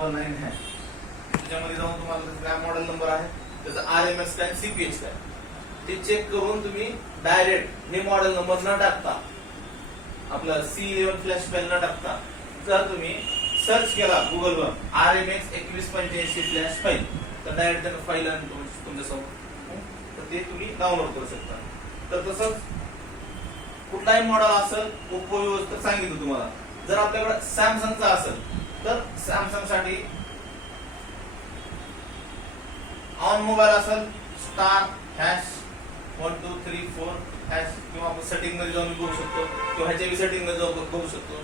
9 है त्याच्यामध्ये जाऊन तुम्हाला काय मॉडेल नंबर आहे त्याचा आरएमएस काय सीपीएच काय ते चेक करून तुम्ही डायरेक्ट हे मॉडेल नंबर न टाकता आपला C11 फ्लॅश फाईल न टाकता जर तुम्ही सर्च केला गुगल वर RMX 2185 फ्लॅश फाईल तर डायरेक्ट त्याला फाईल आणि तुमच्या समोर तर ते तुम्ही डाउनलोड करू शकता. तर तसंच कुठलाही मॉडेल असेल ओप्पो व्यवस्थित सांगितलं तुम्हाला. जर आपल्याकडे सॅमसंगचा असेल तर सॅमसंग साठी ऑन मोबाईल असेल स्टार हॅश 1234 हॅश किंवा आपण सेटिंग मध्ये जाऊन बघू शकतो किंवा ह्याच्या सेटिंग मध्ये जाऊन बघू शकतो.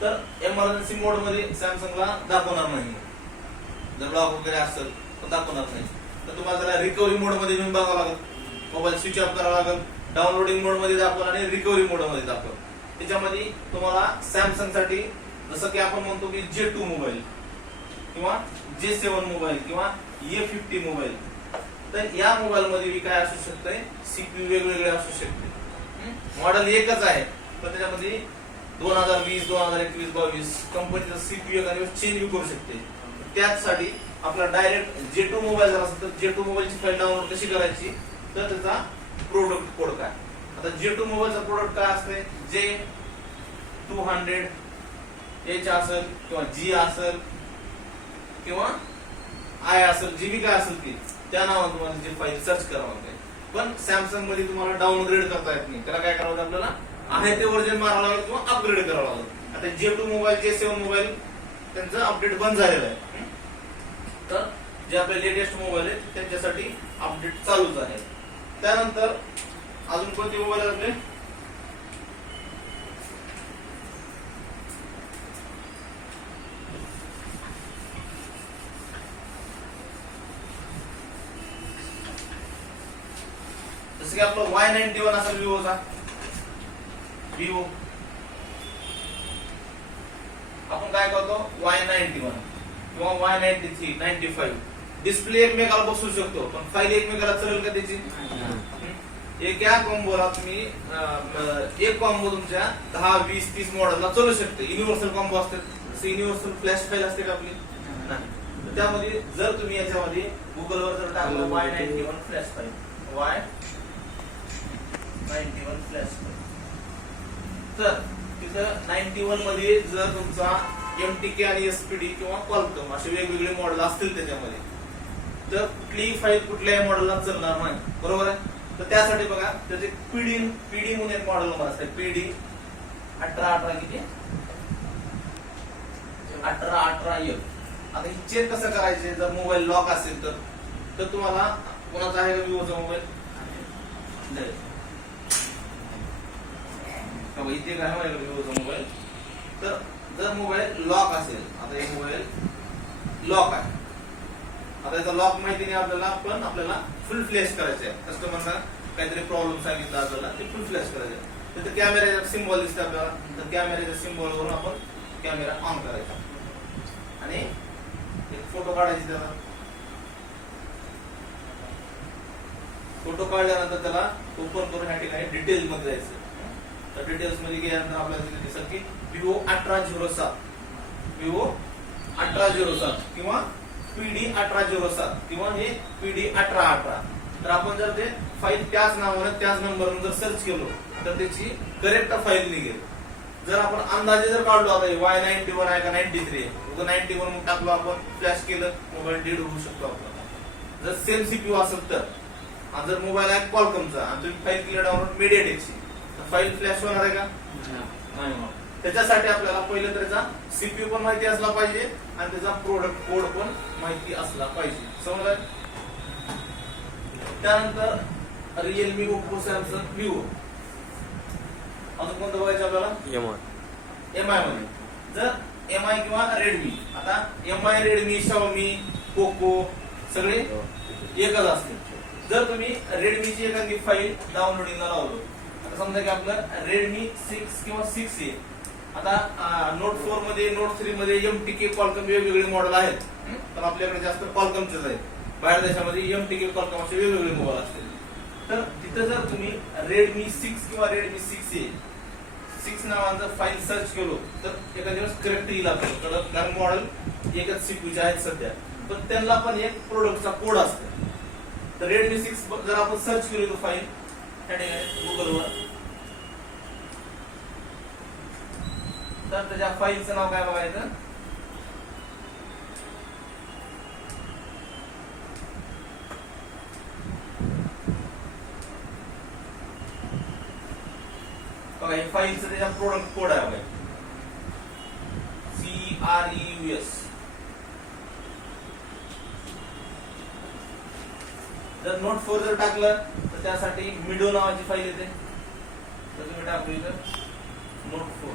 तर इमर्जन्सी मोड मध्ये सॅमसंगला दाखवणार नाही. जर ब्लॉक वगैरे असेल तर दाखवणार नाही. तर तुम्हाला त्याला रिकव्हरी मोड मध्ये घेऊन बघावं लागेल. मोबाईल स्विच ऑफ करावा लागेल. डाउनलोडिंग मोड मध्ये दाखवलं आणि रिकव्हरी मोड मध्ये दाखवलं. त्याच्यामध्ये तुम्हाला सॅमसंग साठी जसं की आपण म्हणतो की J2 मोबाईल किंवा J7 मोबाईल किंवा A50 मोबाईल तर या मोबाईल मध्ये भी काय असू शकते सीपीयू वेगवेगळे असू शकते. मॉडेल एकच आहे पण त्याच्यामध्ये 2020 2021 22 कंपनीचा सीपीयू एखाद्या चेंज भी करू शकते. त्यासाठी आपला डायरेक्ट J2 मोबाईल जर असेल तर J2 मोबाईलची फाईल डाउनलोड कशी करायची तर त्याचा प्रोडक्ट कोड काय. आता J2 मोबाईलचा प्रोडक्ट काय असते J200 H असेल किंवा G असेल किंवा I असेल जी बी काय असेल ती त्या नावाने तुम्हाला जी फाईल सर्च करावं लागते. पण सॅमसंग मध्ये तुम्हाला डाउनग्रेड करता येत नाही. त्याला काय करावं आपल्याला आहे ते व्हर्जन मारावं लागेल किंवा अपग्रेड करावं लागेल. आता J2 मोबाईल J7 मोबाईल त्यांचं अपडेट बंद झालेलं आहे. तर जे आपले लेटेस्ट मोबाईल आहेत त्यांच्यासाठी अपडेट चालूच आहे. त्यानंतर अजून कोणते मोबाईल आहेत आपले जसं की आपलं Y91 असेल विवोचा विवो आपण काय करतो Y91 किंवा Y93 95 डिस्प्ले एक मेगाला बसू शकतो पण फाईल एक मेगाला चालेल का त्याची एक या कॉम्बोला तुम्ही एक कॉम्बो तुमच्या 10 20 30 मॉडेलला चालू शकते. युनिव्हर्सल कॉम्बो असते युनिव्हर्सल फ्लॅश फाईल असते का आपली नाही. त्यामध्ये जर तुम्ही याच्यामध्ये गुगल वर जर टाकलं Y91 flash file Y91 flash file तर तिथं 91 मध्ये जर तुमचा MTK आणि SPD किंवा Qualcomm असे वेगवेगळे मॉडेल असतील त्याच्यामध्ये तर कुठलीही फाईल कुठल्याही मॉडेलला चालणार नाही. बरोबर आहे. तर त्यासाठी बघा त्याचे PD म्हणून एक मॉडेल नंबर असते PD 1818 किती 1818F. आता ही चेक कसं करायचे जर मोबाईल लॉक असेल तर तुम्हाला कोणाचा आहे का विवोचा मोबाईल इथे काय आहे विवोचा मोबाईल. तर जर मोबाईल लॉक असेल आता हे मोबाईल लॉक आहे. आता याचा लॉक माहिती नाही आपल्याला पण आपल्याला फुल फ्लॅश करायचं आहे. कस्टमरला काहीतरी प्रॉब्लेम सांगितला आपल्याला ते फुल फ्लॅश करायचं आहे. तिथे कॅमेऱ्याचा सिम्बॉल दिसतो आपल्याला तर कॅमेऱ्याच्या सिम्बॉल वरून आपण कॅमेरा ऑन करायचा आणि एक फोटो काढायची. त्याला फोटो काढल्यानंतर त्याला ओपन करून ह्या ठिकाणी डिटेल्स मध्ये जायचं. तर डिटेल्स मध्ये गेल्यानंतर आपल्याला दिसेल की Vivo 1807 Vivo 1807 किंवा PD 1807 किंवा हे PD 1818. तर आपण जर ते फाईल त्याच नावाने त्याच नंबरने जर सर्च केलो तर त्याची करेक्ट फाईल निघेल. जर आपण अंदाजे जर काढलो आता Y91 आहे का 93 आहे 91 म्हणून टाकलो आपण फ्लॅश केलं मोबाईल डेड होऊ शकतो आपल्याला. जर सेम सीपीयू असेल तर आणि जर मोबाईल आहे Qualcommचा आणि तुम्ही फाईल केली डाउनलोड MediaTekची तर फाईल फ्लॅश होणार आहे का नाही होणार. त्याच्यासाठी आपल्याला पहिलं त्याचा सीपीयू पण माहिती असला पाहिजे आणि त्याचा प्रोडक्ट कोड पण माहिती असला पाहिजे. समजलं. त्यानंतर Realme Oppo Samsung Vivo अजून कोणतं बघायचं आपल्याला MI मध्ये जर MI किंवा Redmi. आता MI Redmi Xiaomi Poco सगळे एकच असते. जर तुम्ही Redmi ची एखादी फाईल डाउनलोडिंगला लावलो आता समजा की आपलं Redmi 6 किंवा 6A आता Note 4 मध्ये Note 3 मध्ये MTK Qualcomm वेगवेगळे मॉडेल आहेत पण आपल्याकडे जास्त Qualcommचेच आहेत. बाहेर देशामध्ये MTK Qualcomm असे वेगवेगळे मोबाईल असतील. तर तिथे जर तुम्ही Redmi 6 किंवा Redmi 6A 6 नावाचं फाईल सर्च केलो तर एका दिवस करेक्ट येईल आपल्याला, कारण मॉडेल एकच सीपीयूचे आहेत सध्या, पण त्यांना पण एक प्रोडक्टचा कोड असतो. तर रेडमी 6 जर आपण सर्च केली तो फाईल त्या ठिकाणी गुगलवर, तर त्याच्या फाईलचं नाव काय बघायचं, बघा हे फाईलचं त्याच्या प्रोडक्ट कोड आहे बघा, CREUS. जर नोट 4 जर टाकलं तर त्यासाठी मिडो नावाची फाईल येते, तर तुम्ही टाकू इथं नोट 4.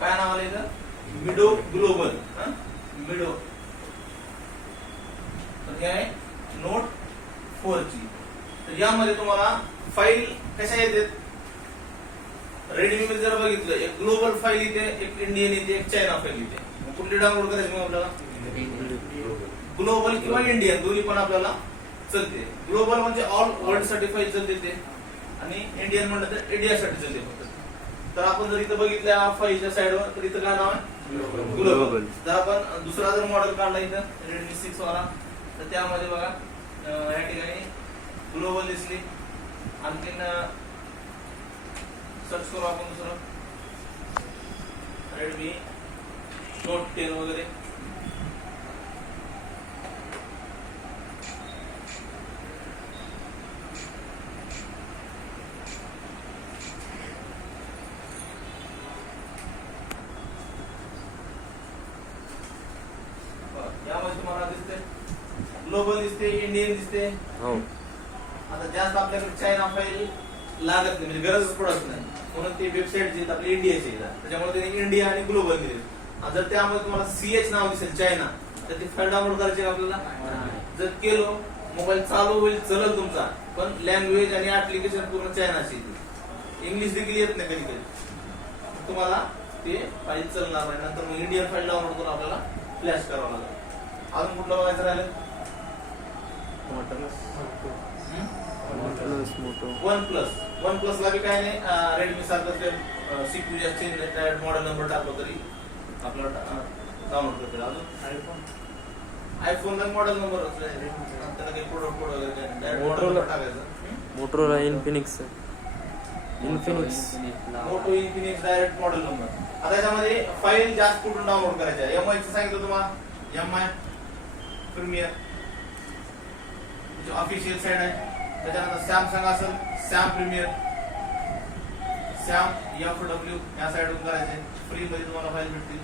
काय नाव आलं इथं, मिडो ग्लोबल. मिडो तर हे आहे नोट 4 ची. तर यामध्ये तुम्हाला फाईल कशा येतात, रेडमी मध्ये जर बघितलं एक ग्लोबल फाईल येते, एक इंडियन येते, एक चायना फाईल येते. मग कुठली डाउनलोड करायची मग आपल्याला, ग्लोबल किंवा इंडियन दोन्ही पण आपल्याला चलते. ग्लोबल म्हणजे ऑल वर्ल्ड साठी फाईल चलते ते, आणि इंडियन म्हणलं तर इंडियासाठी चलते फक्त. तर आपण जर इथं बघितल्या फाईलच्या साईडवर, तर इथं काय नाव आहे ग्लोबल. जर आपण दुसरा जर मॉडेल काढला इथं रेडमी 6 वाला, तर त्यामध्ये बघा या ठिकाणी ग्लोबल दिसली. आणखीन सर्च करू आपण दुसरं रेडमी नोट 10 वगैरे. यामध्ये तुम्हाला दिसते ग्लोबल दिसते, इंडियन दिसते. आता जास्त आपल्याकडे चायना फाईल लागत नाही, म्हणजे गरजच पडत नाही, म्हणून ती वेबसाईट जी आपली इंडियाची येतात, त्याच्यामुळे त्यांनी इंडिया आणि ग्लोबल दिले. जर त्यामध्ये तुम्हाला CH नाव दिसेल चायना, तर ती फाईल डाउनलोड करायची आपल्याला. जर केलो मोबाईल चालू होईल, चलल तुमचा, पण लँग्वेज आणि ऍप्लिकेशन पूर्ण चायनाची, इंग्लिश देखील येत नाही कधी कधी, तुम्हाला ते फाईल चालणार नाही. नंतर मग इंडियन फाईल डाउनलोड करून आपल्याला फ्लॅश करावं लागेल. अजून कुठलं बघायचं राहिलं, वन प्लस ला बी काय नाही, रेडमी सारखं CPU जास्त चेंज नाही, मॉडेल नंबर टाकलो तरी आपल्याला डाउनलोड करता येईल. अजून आयफोनला मॉडेल नंबर त्याला काही प्रोडक्ट कोड वगैरे काय टाकायचं, Motorola Infinix Moto Infinix direct model number. आता याच्यामध्ये फाईल जास्त कुठून डाउनलोड करायच्या, MI चं सांगितलं तुम्हाला, MI प्रीमियर ऑफिशियल साइट आहे. त्याच्यानंतर सॅमसंग असेल सॅम प्रीमियर, सॅम FW या साइडवरून करायचे, फ्री मध्ये तुम्हाला फाईल भेटतील.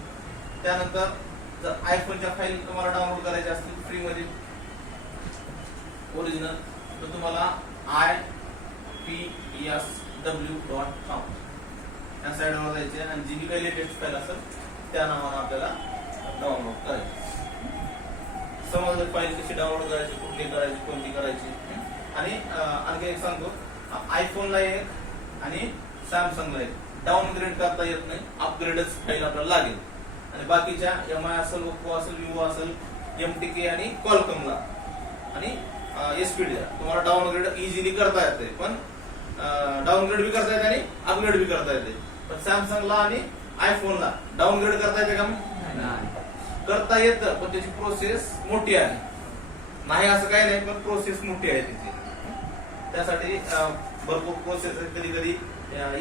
त्यानंतर जर आयफोनच्या फाईल तुम्हाला डाउनलोड करायच्या असतील फ्री मध्ये ओरिजिनल, तर तुम्हाला IPSW.com या साइडवर जायचे आणि जी काही लेटेस्ट फाईल असेल त्या नावाने आपल्याला डाउनलोड करायची. समजा फाईल कशी डाउनलोड करायची, कुठली करायची, कोणती करायची. आणि आणखी एक सांगतो, आयफोनला एक आणि सॅमसंगला एक डाउनग्रेड करता येत नाही, अपग्रेडच फाईल आपल्याला लागेल. आणि बाकीच्या MI असेल, ओप्पो असेल, विवो असेल, MTK आणि क्वालकॉमला आणि SPD ला तुम्हाला डाउनग्रेड इझिली करता येते, पण डाउनग्रेड भी करता येते आणि अपग्रेड भी करता येते. पण सॅमसंगला आणि आयफोनला डाउनग्रेड करता येते का, करता येतं, पण त्याची प्रोसेस मोठी आहे. नाही असं काही नाही, पण प्रोसेस मोठी आहे तिची. त्यासाठी भरपूर प्रोसेस आहे. कधी कधी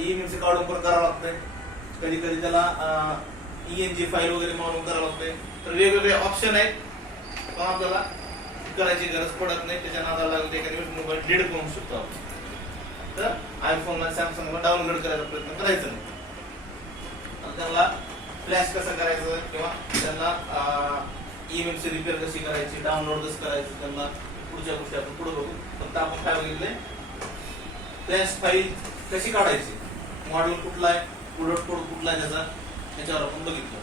EMC काढून पण करावं लागतंय, कधी कधी त्याला ENG फाईल वगैरे मारून करावं लागतंय. तर वेगवेगळे ऑप्शन आहेत, पण आपल्याला करायची गरज पडत नाही. त्याच्या नादाला लागलं एखाद्या वेळेस मोबाईल डेड करू शकतो आपण. तर आयफोनला सॅमसंगला डाउनलोड करायचा प्रयत्न करायचा नाही. त्यांना फ्लॅश कसं करायचं किंवा त्यांना EMC रिपेअर कशी करायची, डाउनलोड कसं करायचं, त्यांना पुढच्या गोष्टी आपण पुढे बघू. फक्त आपण काय बघितले, फ्लॅश फाईल कशी काढायची, मॉडेल कुठला आहे, प्रोडक्ट कोड कुठला आहे त्याचा, याच्यावर आपण बघितलं.